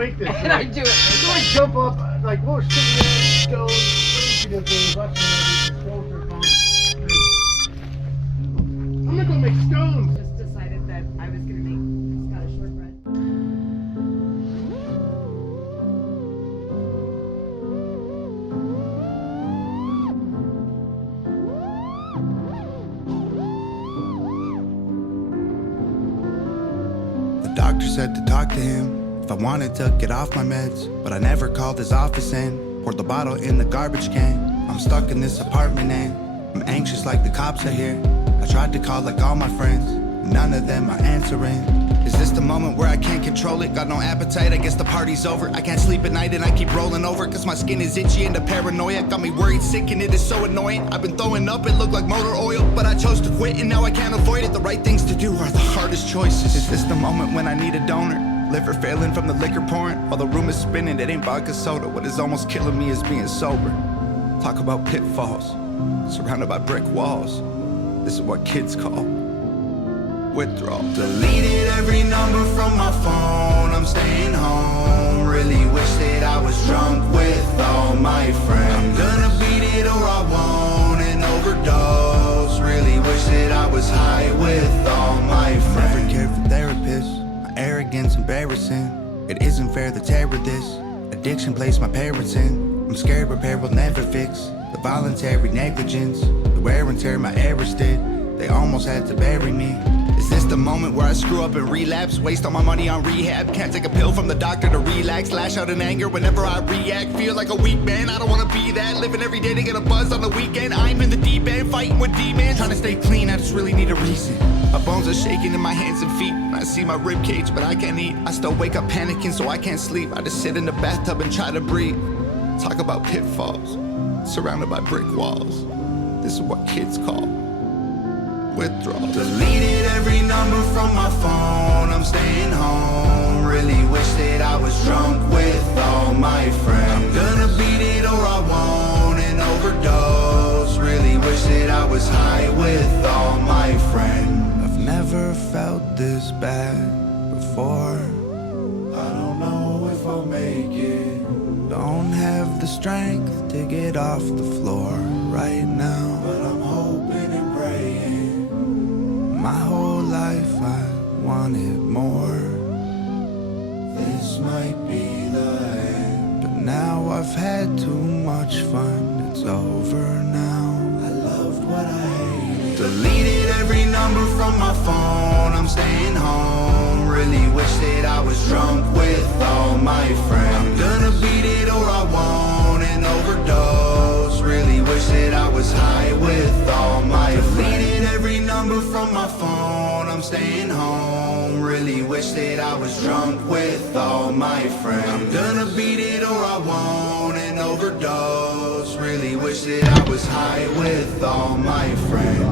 make this. And I do it. So I jump up, like, whoa, sitting there, going, I'm not gonna make stones. Just decided that I was gonna make Scottish shortbread. The doctor said to talk to him if I wanted to get off my meds, but I never called his office and poured the bottle in the garbage can. I'm stuck in this apartment and I'm anxious like the cops are here. I tried to call like all my friends, none of them are answering. Is this the moment where I can't control it? Got no appetite, I guess the party's over. I can't sleep at night and I keep rolling over, cause my skin is itchy and the paranoia got me worried sick and it is so annoying. I've been throwing up, it looked like motor oil, but I chose to quit and now I can't avoid it. The right things to do are the hardest choices. Is this the moment when I need a donor? Liver failing from the liquor pouring, while the room is spinning, it ain't vodka soda. What is almost killing me is being sober. Talk about pitfalls, surrounded by brick walls. This is what kids call withdrawals. Deleted every number from my phone, I'm staying home. Really wish that I was drunk with all my friends. I'm gonna beat it or I won't and overdose. Really wish that I was high with all my friends. Never cared for therapists, my arrogance embarrassing. It isn't fair the terror this addiction placed my parents in. I'm scared repair will never fix the voluntary negligence, the wear and tear my errors did. They almost had to bury me. Is this the moment where I screw up and relapse? Waste all my money on rehab. Can't take a pill from the doctor to relax. Lash out in anger whenever I react. Feel like a weak man, I don't wanna be that. Living every day to get a buzz on the weekend. I'm in the deep end, fighting with demons. Trying to stay clean, I just really need a reason. My bones are shaking in my hands and feet. I see my rib cage, but I can't eat. I still wake up panicking, so I can't sleep. I just sit in the bathtub and try to breathe. Talk about pitfalls, surrounded by brick walls. This is what kids call withdrawals. Deleted every number from my phone, I'm staying home. Really wish that I was drunk with all my friends. I'm gonna beat it or I won't and overdose. Really wish that I was high with all my friends. I've never felt this bad before. I don't know if I'll make it. Don't have the strength to get off the floor right now, but I'm hoping and praying. My whole life I wanted more. This might be the end, but now I've had too much fun. It's over now. I loved what I hated. Deleted every number from my phone, I'm staying home. Really wish that I was drunk with all my friends. I'm gonna beat it or I won't and overdose. Really wish that I was high with all my friends. Deleted every number from my phone, I'm staying home. Really wish that I was drunk with all my friends. I'm gonna beat it or I won't and overdose. Really wish that I was high with all my friends.